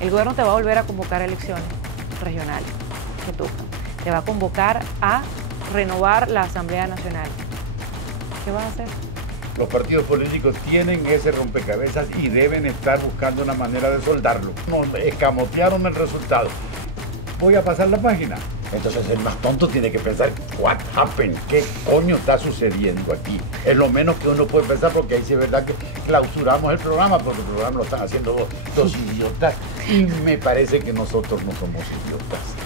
El gobierno te va a volver a convocar a elecciones regionales que tocan. Te va a convocar a renovar la Asamblea Nacional. ¿Qué vas a hacer? Los partidos políticos tienen ese rompecabezas y deben estar buscando una manera de soldarlo. Nos escamotearon el resultado. Voy a pasar la página. Entonces el más tonto tiene que pensar, what happened? ¿Qué coño está sucediendo aquí? Es lo menos que uno puede pensar, porque ahí sí es verdad que clausuramos el programa, porque el programa lo están haciendo dos idiotas, y me parece que nosotros no somos idiotas.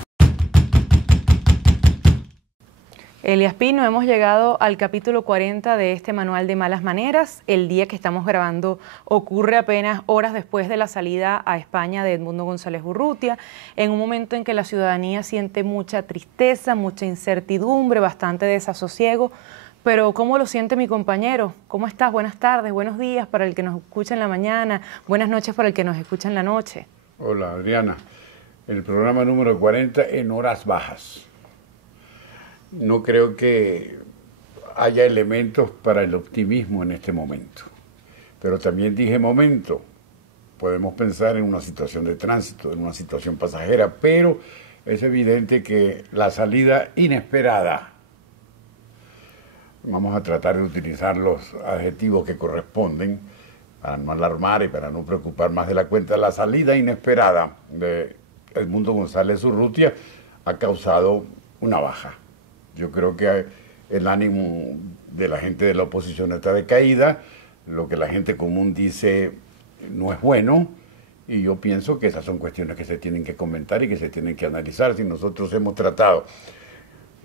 Elías Pino, hemos llegado al capítulo 40 de este manual de malas maneras. El día que estamos grabando ocurre apenas horas después de la salida a España de Edmundo González Urrutia, en un momento en que la ciudadanía siente mucha tristeza, mucha incertidumbre, bastante desasosiego. Pero ¿cómo lo siente mi compañero? ¿Cómo estás? Buenas tardes, buenos días para el que nos escucha en la mañana, buenas noches para el que nos escucha en la noche. Hola, Adriana. El programa número 40 en horas bajas. No creo que haya elementos para el optimismo en este momento. Pero también dije momento. Podemos pensar en una situación de tránsito, en una situación pasajera, pero es evidente que la salida inesperada, vamos a tratar de utilizar los adjetivos que corresponden para no alarmar y para no preocupar más de la cuenta, la salida inesperada de Edmundo González Urrutia ha causado una baja. Yo creo que el ánimo de la gente de la oposición está decaída, lo que la gente común dice no es bueno, y yo pienso que esas son cuestiones que se tienen que comentar y que se tienen que analizar. Si nosotros hemos tratado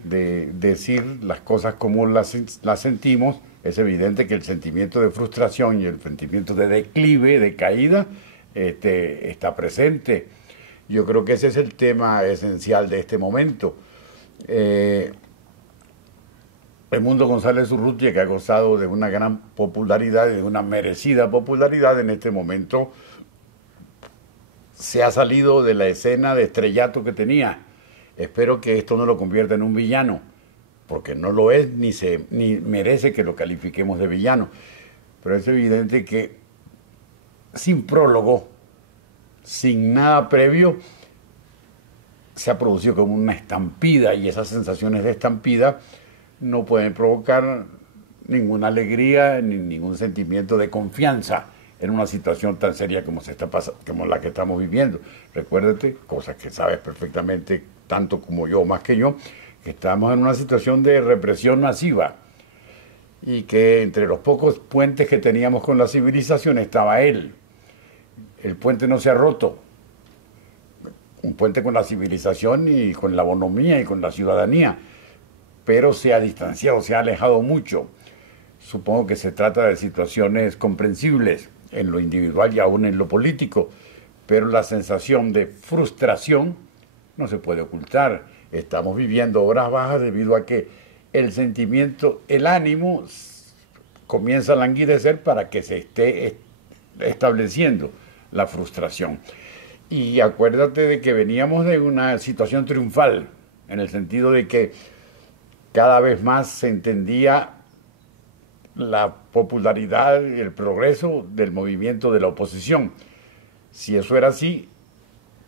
de decir las cosas como las sentimos, es evidente que el sentimiento de frustración y el sentimiento de declive, de caída, está presente. Yo creo que ese es el tema esencial de este momento. Edmundo González Urrutia, que ha gozado de una gran popularidad, de una merecida popularidad, en este momento se ha salido de la escena de estrellato que tenía. Espero que esto no lo convierta en un villano, porque no lo es ni merece que lo califiquemos de villano. Pero es evidente que sin prólogo, sin nada previo, se ha producido como una estampida, y esas sensaciones de estampida no pueden provocar ninguna alegría ni ningún sentimiento de confianza en una situación tan seria como como la que estamos viviendo. Recuérdate, cosas que sabes perfectamente, tanto como yo, más que yo, que estamos en una situación de represión masiva, y que entre los pocos puentes que teníamos con la civilización estaba él. El puente no se ha roto. Un puente con la civilización y con la bonomía y con la ciudadanía, pero se ha distanciado, se ha alejado mucho. Supongo que se trata de situaciones comprensibles en lo individual y aún en lo político, pero la sensación de frustración no se puede ocultar. Estamos viviendo horas bajas debido a que el sentimiento, el ánimo comienza a languidecer para que se esté estableciendo la frustración. Y acuérdate de que veníamos de una situación triunfal, en el sentido de que cada vez más se entendía la popularidad y el progreso del movimiento de la oposición. Si eso era así,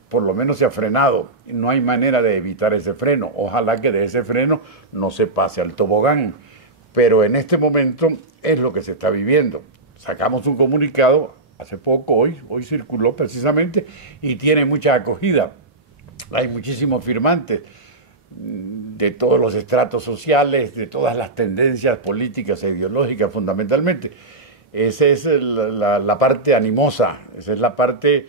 por lo menos se ha frenado. No hay manera de evitar ese freno. Ojalá que de ese freno no se pase al tobogán. Pero en este momento es lo que se está viviendo. Sacamos un comunicado hace poco, hoy circuló precisamente, y tiene mucha acogida. Hay muchísimos firmantes de todos los estratos sociales, de todas las tendencias políticas e ideológicas fundamentalmente. Esa es la parte animosa, esa es la parte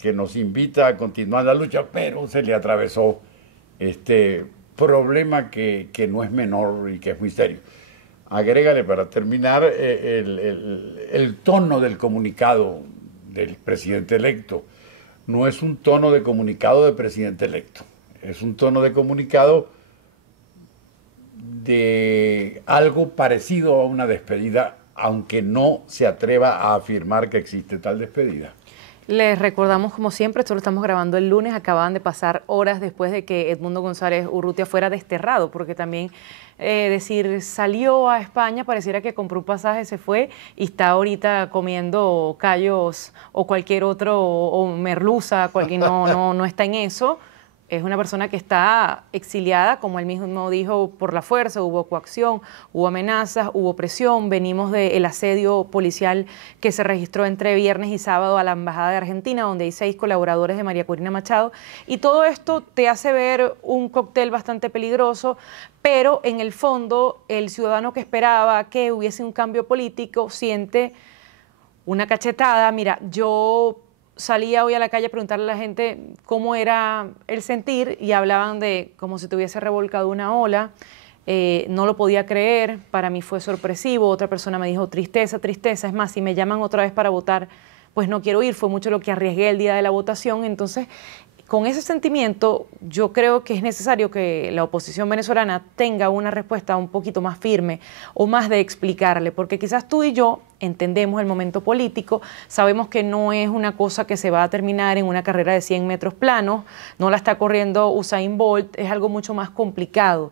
que nos invita a continuar la lucha, pero se le atravesó este problema que no es menor y que es muy serio. Agrégale, para terminar, el tono del comunicado del presidente electo. No es un tono de comunicado de presidente electo, es un tono de comunicado de algo parecido a una despedida, aunque no se atreva a afirmar que existe tal despedida. Les recordamos, como siempre, esto lo estamos grabando el lunes, acaban de pasar horas después de que Edmundo González Urrutia fuera desterrado, porque también decir, salió a España, pareciera que compró un pasaje, se fue y está ahorita comiendo callos o cualquier otro, o merluza, no está en eso. Es una persona que está exiliada, como él mismo dijo, por la fuerza. Hubo coacción, hubo amenazas, hubo presión. Venimos del asedio policial que se registró entre viernes y sábado a la Embajada de Argentina, donde hay 6 colaboradores de María Corina Machado. Y todo esto te hace ver un cóctel bastante peligroso, pero en el fondo el ciudadano que esperaba que hubiese un cambio político siente una cachetada. Mira, yo salía hoy a la calle a preguntarle a la gente cómo era el sentir y hablaban de como si te hubiese revolcado una ola. No lo podía creer, para mí fue sorpresivo. Otra persona me dijo tristeza, tristeza. Es más, si me llaman otra vez para votar, pues no quiero ir. Fue mucho lo que arriesgué el día de la votación. Entonces, con ese sentimiento, yo creo que es necesario que la oposición venezolana tenga una respuesta un poquito más firme o más de explicarle, porque quizás tú y yo entendemos el momento político, sabemos que no es una cosa que se va a terminar en una carrera de 100 metros planos, no la está corriendo Usain Bolt, es algo mucho más complicado.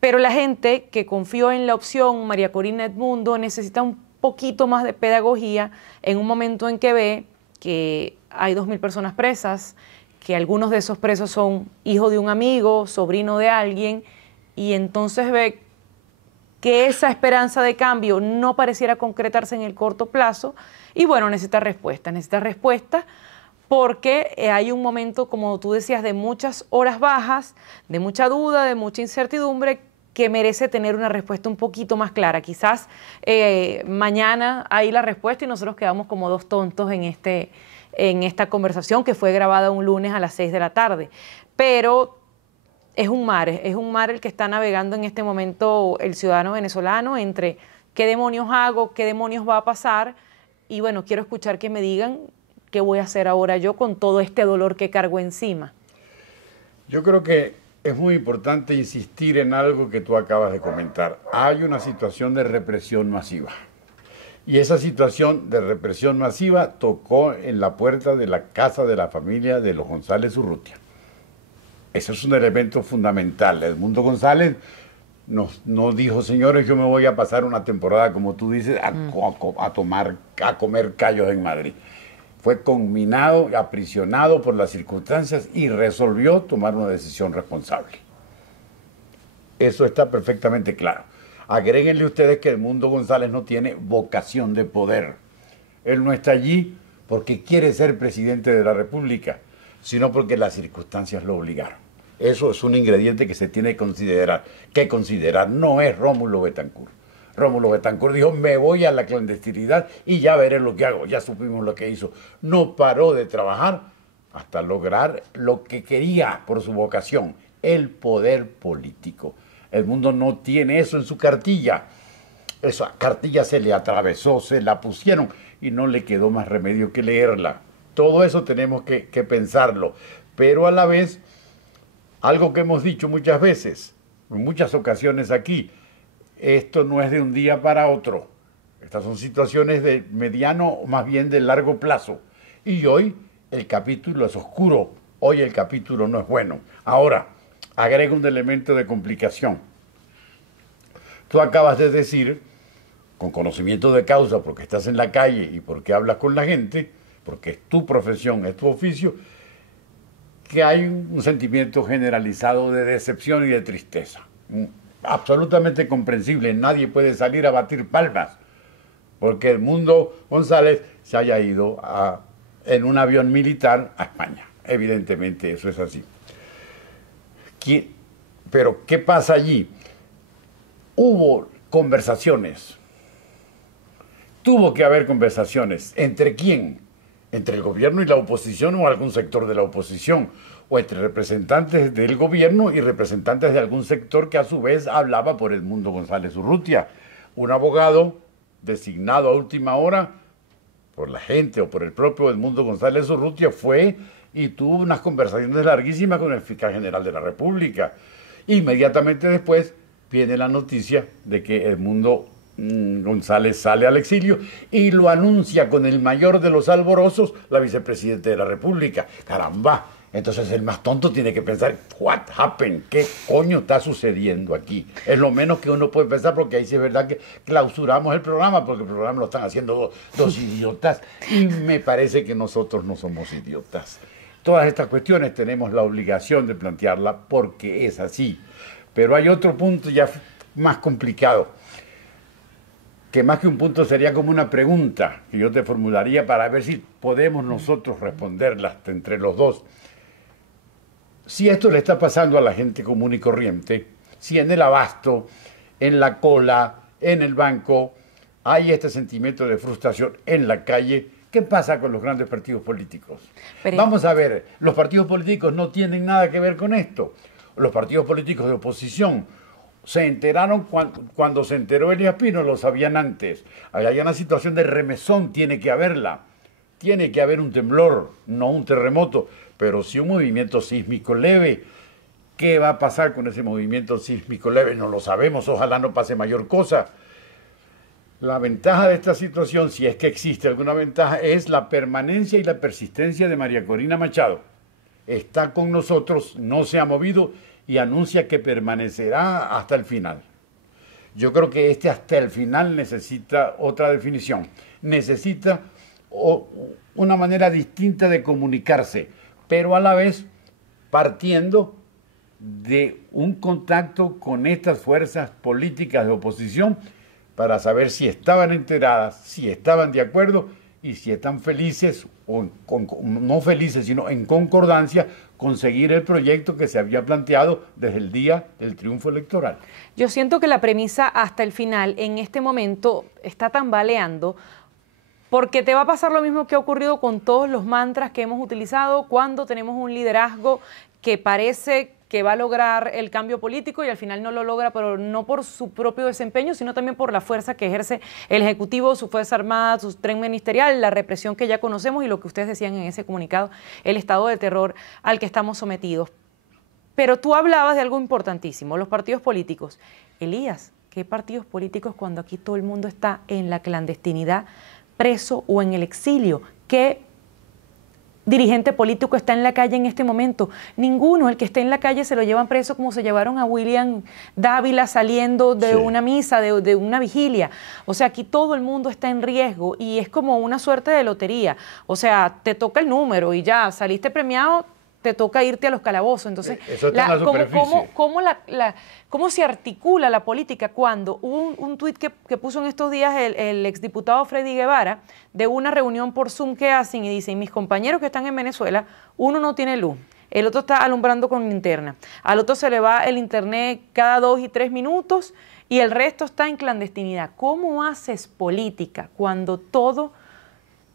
Pero la gente que confió en la opción María Corina Edmundo necesita un poquito más de pedagogía en un momento en que ve que hay 2.000 personas presas, que algunos de esos presos son hijo de un amigo, sobrino de alguien, y entonces ve que esa esperanza de cambio no pareciera concretarse en el corto plazo, y bueno, necesita respuesta porque hay un momento, como tú decías, de muchas horas bajas, de mucha duda, de mucha incertidumbre, que merece tener una respuesta un poquito más clara. Quizás mañana hay la respuesta y nosotros quedamos como dos tontos en esta conversación que fue grabada un lunes a las 6 de la tarde. Pero es un mar el que está navegando en este momento el ciudadano venezolano entre qué demonios hago, qué demonios va a pasar, y bueno, quiero escuchar que me digan qué voy a hacer ahora yo con todo este dolor que cargo encima. Yo creo que es muy importante insistir en algo que tú acabas de comentar. Hay una situación de represión masiva. Y esa situación de represión masiva tocó en la puerta de la casa de la familia de los González Urrutia. Eso es un elemento fundamental. Edmundo González no dijo, señores, yo me voy a pasar una temporada, como tú dices, a comer callos en Madrid. Fue conminado, aprisionado por las circunstancias y resolvió tomar una decisión responsable. Eso está perfectamente claro. Agréguenle ustedes que Edmundo González no tiene vocación de poder. Él no está allí porque quiere ser presidente de la República, sino porque las circunstancias lo obligaron. Eso es un ingrediente que se tiene que considerar. ¿Qué considerar? No es Rómulo Betancourt. Rómulo Betancourt dijo, me voy a la clandestinidad y ya veré lo que hago. Ya supimos lo que hizo. No paró de trabajar hasta lograr lo que quería por su vocación, el poder político. Edmundo no tiene eso en su cartilla. Esa cartilla se le atravesó, se la pusieron y no le quedó más remedio que leerla. Todo eso tenemos que pensarlo. Pero a la vez, algo que hemos dicho muchas veces, en muchas ocasiones aquí, esto no es de un día para otro. Estas son situaciones de mediano o más bien de largo plazo. Y hoy el capítulo es oscuro. Hoy el capítulo no es bueno. Ahora, agrega un elemento de complicación. Tú acabas de decir, con conocimiento de causa, porque estás en la calle y porque hablas con la gente, porque es tu profesión, es tu oficio, que hay un sentimiento generalizado de decepción y de tristeza. Absolutamente comprensible. Nadie puede salir a batir palmas porque Edmundo González se haya ido en un avión militar a España. Evidentemente eso es así. Pero ¿qué pasa allí? Hubo conversaciones. Tuvo que haber conversaciones. ¿Entre quién? ¿Entre el gobierno y la oposición o algún sector de la oposición? ¿O entre representantes del gobierno y representantes de algún sector que a su vez hablaba por Edmundo González Urrutia? Un abogado designado a última hora por la gente o por el propio Edmundo González Urrutia fue y tuvo unas conversaciones larguísimas con el fiscal general de la República. Inmediatamente después viene la noticia de que Edmundo González sale al exilio y lo anuncia con el mayor de los alborosos la vicepresidenta de la República. ¡Caramba! Entonces el más tonto tiene que pensar, what happened? ¿Qué coño está sucediendo aquí? Es lo menos que uno puede pensar, porque ahí sí es verdad que clausuramos el programa, porque el programa lo están haciendo dos idiotas, y me parece que nosotros no somos idiotas. Todas estas cuestiones tenemos la obligación de plantearlas porque es así. Pero hay otro punto ya más complicado, que más que un punto sería como una pregunta que yo te formularía para ver si podemos nosotros responderlas entre los dos. Si esto le está pasando a la gente común y corriente, si en el abasto, en la cola, en el banco, hay este sentimiento de frustración en la calle, ¿qué pasa con los grandes partidos políticos? Vamos a ver, los partidos políticos no tienen nada que ver con esto. Los partidos políticos de oposición se enteraron cuando se enteró Elías Pino, lo sabían antes. Hay una situación de remesón, tiene que haberla. Tiene que haber un temblor, no un terremoto, pero sí un movimiento sísmico leve. ¿Qué va a pasar con ese movimiento sísmico leve? No lo sabemos, ojalá no pase mayor cosa. La ventaja de esta situación, si es que existe alguna ventaja, es la permanencia y la persistencia de María Corina Machado. Está con nosotros, no se ha movido y anuncia que permanecerá hasta el final. Yo creo que hasta el final necesita otra definición. Necesita una manera distinta de comunicarse, pero a la vez partiendo de un contacto con estas fuerzas políticas de oposición para saber si estaban enteradas, si estaban de acuerdo y si están felices o no felices, sino en concordancia con seguir el proyecto que se había planteado desde el día del triunfo electoral. Yo siento que la premisa hasta el final en este momento está tambaleando, porque te va a pasar lo mismo que ha ocurrido con todos los mantras que hemos utilizado cuando tenemos un liderazgo que parece que va a lograr el cambio político y al final no lo logra, pero no por su propio desempeño, sino también por la fuerza que ejerce el Ejecutivo, su Fuerza Armada, su tren ministerial, la represión que ya conocemos y lo que ustedes decían en ese comunicado, el estado de terror al que estamos sometidos. Pero tú hablabas de algo importantísimo, los partidos políticos. Elías, ¿qué partidos políticos cuando aquí todo el mundo está en la clandestinidad, preso o en el exilio? ¿Qué dirigente político está en la calle en este momento? Ninguno. El que esté en la calle se lo llevan preso como se llevaron a William Dávila saliendo de una misa, de una vigilia. O sea, aquí todo el mundo está en riesgo y es como una suerte de lotería. O sea, te toca el número y ya saliste premiado, te toca irte a los calabozos. Entonces, ¿cómo se articula la política cuando hubo un tuit que puso en estos días el exdiputado Freddy Guevara de una reunión por Zoom que hacen y dicen, mis compañeros que están en Venezuela, uno no tiene luz, el otro está alumbrando con linterna, al otro se le va el internet cada 2 y 3 minutos y el resto está en clandestinidad? ¿Cómo haces política cuando todo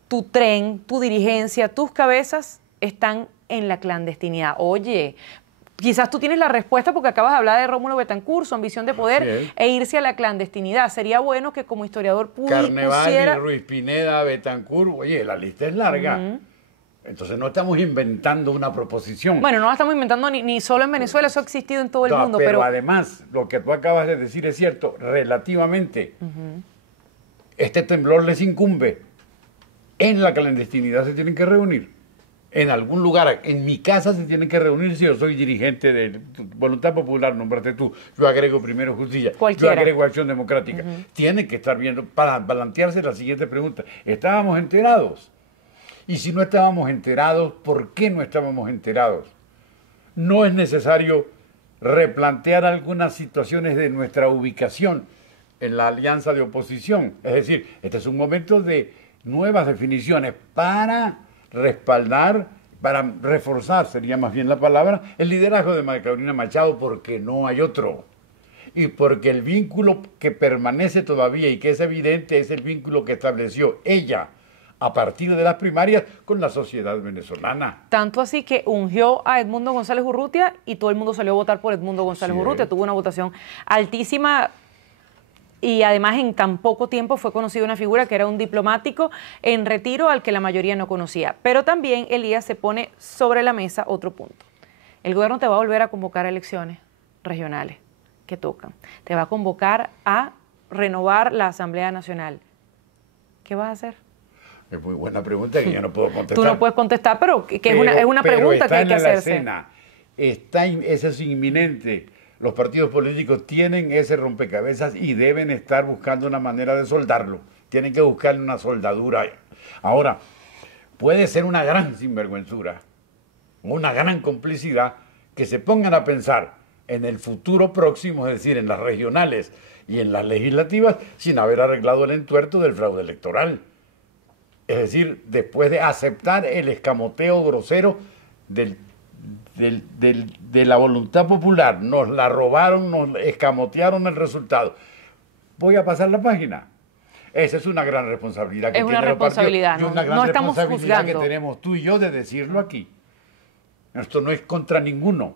tu tren, tu dirigencia, tus cabezas están en la clandestinidad? Oye, quizás tú tienes la respuesta porque acabas de hablar de Rómulo Betancourt, su ambición de poder e irse a la clandestinidad. Sería bueno que como historiador Carnevali, Ruiz Pineda, Betancourt, oye, la lista es larga. Entonces no estamos inventando una proposición. Bueno, no la estamos inventando ni solo en Venezuela, eso ha existido en todo el mundo. Pero además, lo que tú acabas de decir es cierto, relativamente. Este temblor les incumbe. En la clandestinidad se tienen que reunir. En algún lugar, en mi casa se tienen que reunir si yo soy dirigente de Voluntad Popular, nómbrate tú, yo agrego Primero Justicia, yo agrego Acción Democrática. Tienen que estar viendo para plantearse la siguiente pregunta. ¿Estábamos enterados? Y si no estábamos enterados, ¿por qué no estábamos enterados? No es necesario replantear algunas situaciones de nuestra ubicación en la alianza de oposición. Es decir, este es un momento de nuevas definiciones para respaldar, para reforzar, sería más bien la palabra, el liderazgo de María Corina Machado, porque no hay otro. Y porque el vínculo que permanece todavía y que es evidente es el vínculo que estableció ella a partir de las primarias con la sociedad venezolana. Tanto así que ungió a Edmundo González Urrutia y todo el mundo salió a votar por Edmundo González Urrutia. Tuvo una votación altísima. Y además en tan poco tiempo fue conocida una figura que era un diplomático en retiro al que la mayoría no conocía. Pero también, Elías, se pone sobre la mesa otro punto. El gobierno te va a volver a convocar a elecciones regionales que tocan. Te va a convocar a renovar la Asamblea Nacional. ¿Qué vas a hacer? Es muy buena pregunta que yo no puedo contestar. Tú no puedes contestar, pero que es una pregunta que hay que hacerse. Eso es inminente. Los partidos políticos tienen ese rompecabezas y deben estar buscando una manera de soldarlo. Tienen que buscar una soldadura. Ahora, puede ser una gran sinvergüenzura, una gran complicidad, que se pongan a pensar en el futuro próximo, es decir, en las regionales y en las legislativas, sin haber arreglado el entuerto del fraude electoral. Es decir, después de aceptar el escamoteo grosero de la voluntad popular, nos la robaron, nos escamotearon el resultado. Voy a pasar la página. Esa es una gran responsabilidad que tiene los partidos y una gran responsabilidad que tenemos tú y yo de decirlo aquí. Esto no es contra ninguno,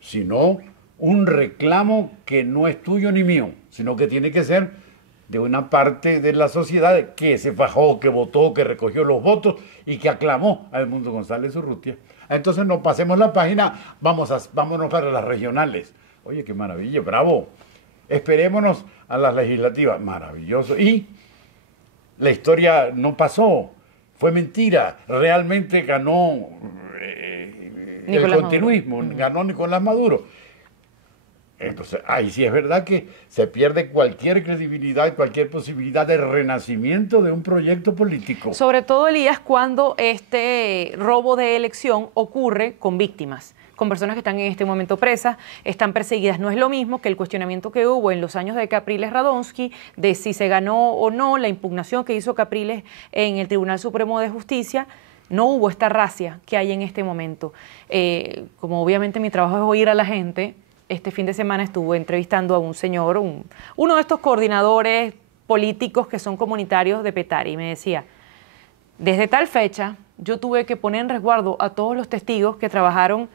sino un reclamo que no es tuyo ni mío, sino que tiene que ser de una parte de la sociedad que se fajó, que votó, que recogió los votos y que aclamó a Edmundo González Urrutia. Entonces no pasemos la página, vámonos para las regionales. Oye, qué maravilla, bravo. Esperémonos a las legislativas, maravilloso. Y la historia no pasó, fue mentira, realmente ganó el continuismo, ganó Nicolás Maduro. Entonces, ahí sí es verdad que se pierde cualquier credibilidad, cualquier posibilidad de renacimiento de un proyecto político. Sobre todo, Elías, cuando este robo de elección ocurre con víctimas, con personas que están en este momento presas, están perseguidas. No es lo mismo que el cuestionamiento que hubo en los años de Capriles Radonsky, de si se ganó o no, la impugnación que hizo Capriles en el Tribunal Supremo de Justicia. No hubo esta racia que hay en este momento. Como obviamente mi trabajo es oír a la gente, este fin de semana estuve entrevistando a un señor, uno de estos coordinadores políticos que son comunitarios de Petare, y me decía, desde tal fecha yo tuve que poner en resguardo a todos los testigos que trabajaron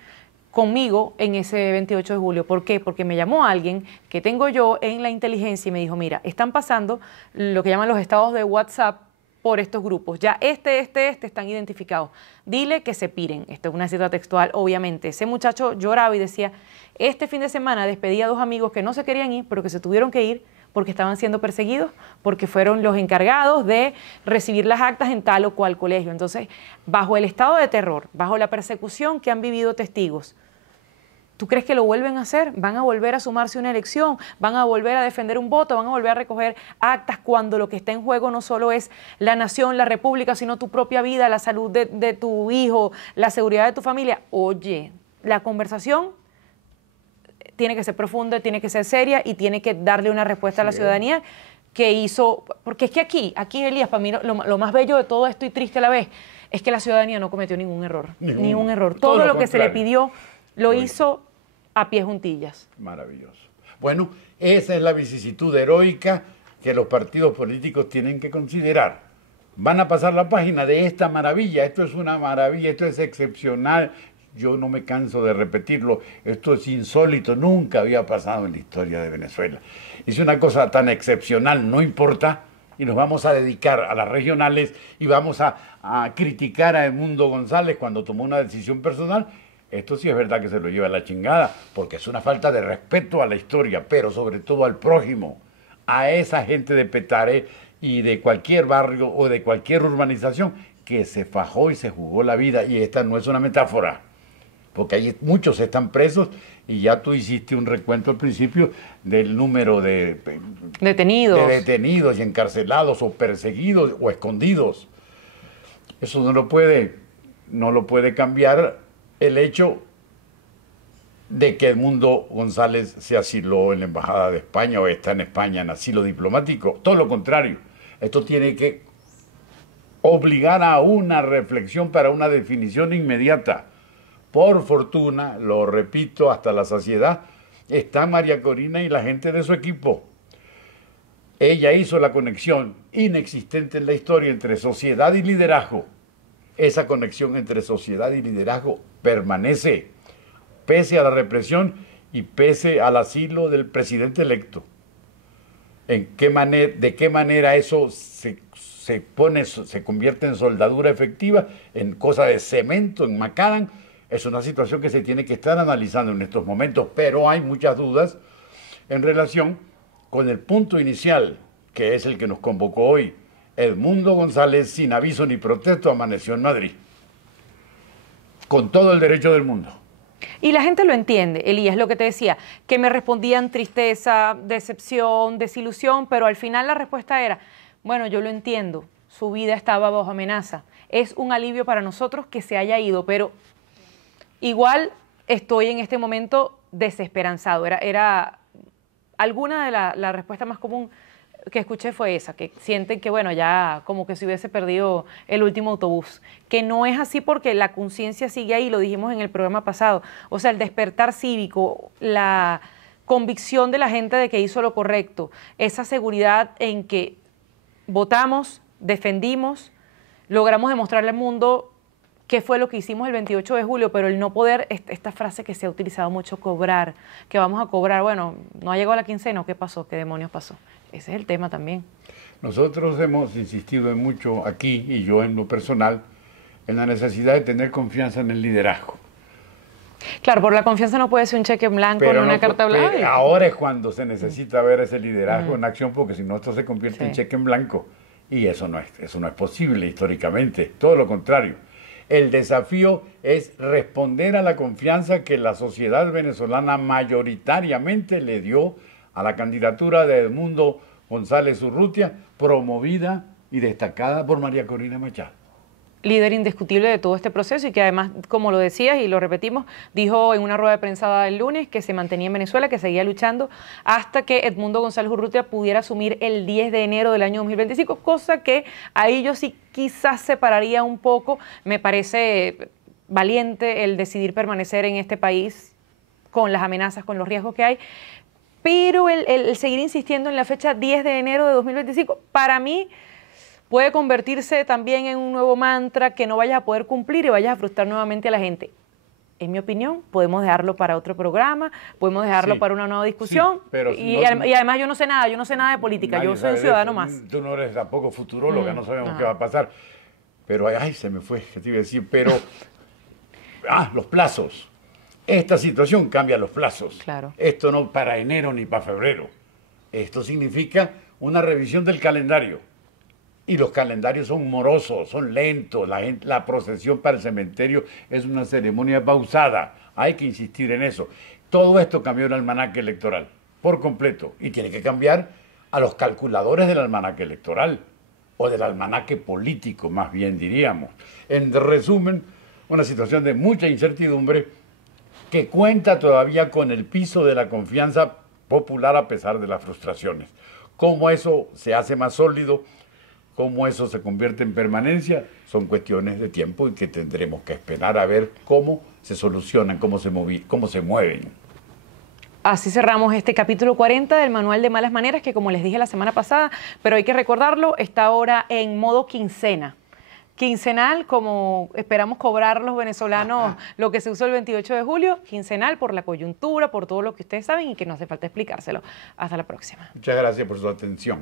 conmigo en ese 28 de julio. ¿Por qué? Porque me llamó alguien que tengo yo en la inteligencia y me dijo, mira, están pasando lo que llaman los estados de WhatsApp por estos grupos. Ya este están identificados. Dile que se piren. Esto es una cita textual, obviamente. Ese muchacho lloraba y decía, este fin de semana despedí a 2 amigos que no se querían ir, pero que se tuvieron que ir porque estaban siendo perseguidos, porque fueron los encargados de recibir las actas en tal o cual colegio. Entonces, bajo el estado de terror, bajo la persecución que han vivido testigos, ¿tú crees que lo vuelven a hacer? ¿Van a volver a sumarse a una elección? ¿Van a volver a defender un voto? ¿Van a volver a recoger actas cuando lo que está en juego no solo es la nación, la república, sino tu propia vida, la salud de tu hijo, la seguridad de tu familia? Oye, la conversación tiene que ser profunda, tiene que ser seria y tiene que darle una respuesta a la ciudadanía que hizo... Porque es que aquí Elías, para mí lo más bello de todo esto y triste a la vez, es que la ciudadanía no cometió ningún error. Ningún error. Todo lo que se le pidió lo hizo a pie juntillas. Maravilloso. Bueno, esa es la vicisitud heroica que los partidos políticos tienen que considerar. Van a pasar la página de esta maravilla. Esto es una maravilla, esto es excepcional. Yo no me canso de repetirlo. Esto es insólito, nunca había pasado en la historia de Venezuela. Es una cosa tan excepcional, no importa, y nos vamos a dedicar a las regionales y vamos a criticar a Edmundo González cuando tomó una decisión personal. Esto sí es verdad que se lo lleva a la chingada, porque es una falta de respeto a la historia, pero sobre todo al prójimo, a esa gente de Petare y de cualquier barrio o de cualquier urbanización que se fajó y se jugó la vida. Y esta no es una metáfora, porque hay muchos están presos y ya tú hiciste un recuento al principio del número de detenidos y encarcelados o perseguidos o escondidos. Eso no lo puede cambiar el hecho de que Edmundo González se asiló en la Embajada de España o está en España en asilo diplomático. Todo lo contrario. Esto tiene que obligar a una reflexión para una definición inmediata. Por fortuna, lo repito hasta la saciedad, está María Corina y la gente de su equipo. Ella hizo la conexión inexistente en la historia entre sociedad y liderazgo. Esa conexión entre sociedad y liderazgo permanece, pese a la represión y pese al asilo del presidente electo. ¿De qué manera eso se convierte en soldadura efectiva, en cosa de cemento, en macadam? Es una situación que se tiene que estar analizando en estos momentos, pero hay muchas dudas en relación con el punto inicial, que es el que nos convocó hoy. Edmundo González, sin aviso ni protesto, amaneció en Madrid, con todo el derecho del mundo. Y la gente lo entiende, Elías, lo que te decía, que me respondían tristeza, decepción, desilusión, pero al final la respuesta era, bueno, yo lo entiendo, su vida estaba bajo amenaza. Es un alivio para nosotros que se haya ido, pero igual estoy en este momento desesperanzado. Era alguna de la respuesta más común que escuché fue esa, que sienten que, bueno, ya como que se hubiese perdido el último autobús, que no es así porque la conciencia sigue ahí, lo dijimos en el programa pasado, o sea, el despertar cívico, la convicción de la gente de que hizo lo correcto, esa seguridad en que votamos, defendimos, logramos demostrarle al mundo qué fue lo que hicimos el 28 de julio, pero el no poder, esta frase que se ha utilizado mucho, cobrar, que vamos a cobrar, bueno, no ha llegado la quincena, ¿qué pasó? ¿Qué demonios pasó? Ese es el tema también. Nosotros hemos insistido en mucho aquí, y yo en lo personal, en la necesidad de tener confianza en el liderazgo. Claro, por la confianza no puede ser un cheque en blanco, Pero no una carta blanca. Ahora es cuando se necesita ver ese liderazgo en acción, porque si no esto se convierte en cheque en blanco. Y eso no es posible históricamente, todo lo contrario. El desafío es responder a la confianza que la sociedad venezolana mayoritariamente le dio a la candidatura de Edmundo González Urrutia, promovida y destacada por María Corina Machado. Líder indiscutible de todo este proceso y que además, como lo decías y lo repetimos, dijo en una rueda de prensa el lunes que se mantenía en Venezuela, que seguía luchando hasta que Edmundo González Urrutia pudiera asumir el 10 de enero del año 2025, cosa que ahí yo sí quizás separaría un poco. Me parece valiente el decidir permanecer en este país con las amenazas, con los riesgos que hay, pero el seguir insistiendo en la fecha 10 de enero de 2025, para mí puede convertirse también en un nuevo mantra que no vayas a poder cumplir y vayas a frustrar nuevamente a la gente. En mi opinión, podemos dejarlo para otro programa, podemos dejarlo para una nueva discusión. Sí, pero y además yo no sé nada de política, yo soy un ciudadano más. Tú no eres tampoco futuróloga, no sabemos qué va a pasar. Pero, ay, se me fue, ¿qué te iba a decir? Pero, los plazos. Esta situación cambia los plazos. Claro. Esto no para enero ni para febrero. Esto significa una revisión del calendario. Y los calendarios son morosos, son lentos. La procesión para el cementerio es una ceremonia pausada. Hay que insistir en eso. Todo esto cambió el almanaque electoral por completo. Y tiene que cambiar a los calculadores del almanaque electoral. O del almanaque político, más bien diríamos. En resumen, una situación de mucha incertidumbre que cuenta todavía con el piso de la confianza popular a pesar de las frustraciones. ¿Cómo eso se hace más sólido? ¿Cómo eso se convierte en permanencia? Son cuestiones de tiempo y que tendremos que esperar a ver cómo se solucionan, cómo se mueven. Así cerramos este capítulo 40 del Manual de Malas Maneras, que como les dije la semana pasada, pero hay que recordarlo, está ahora en modo quincena. Quincenal, como esperamos cobrar los venezolanos lo que se usó el 28 de julio, quincenal por la coyuntura, por todo lo que ustedes saben y que no hace falta explicárselo. Hasta la próxima. Muchas gracias por su atención.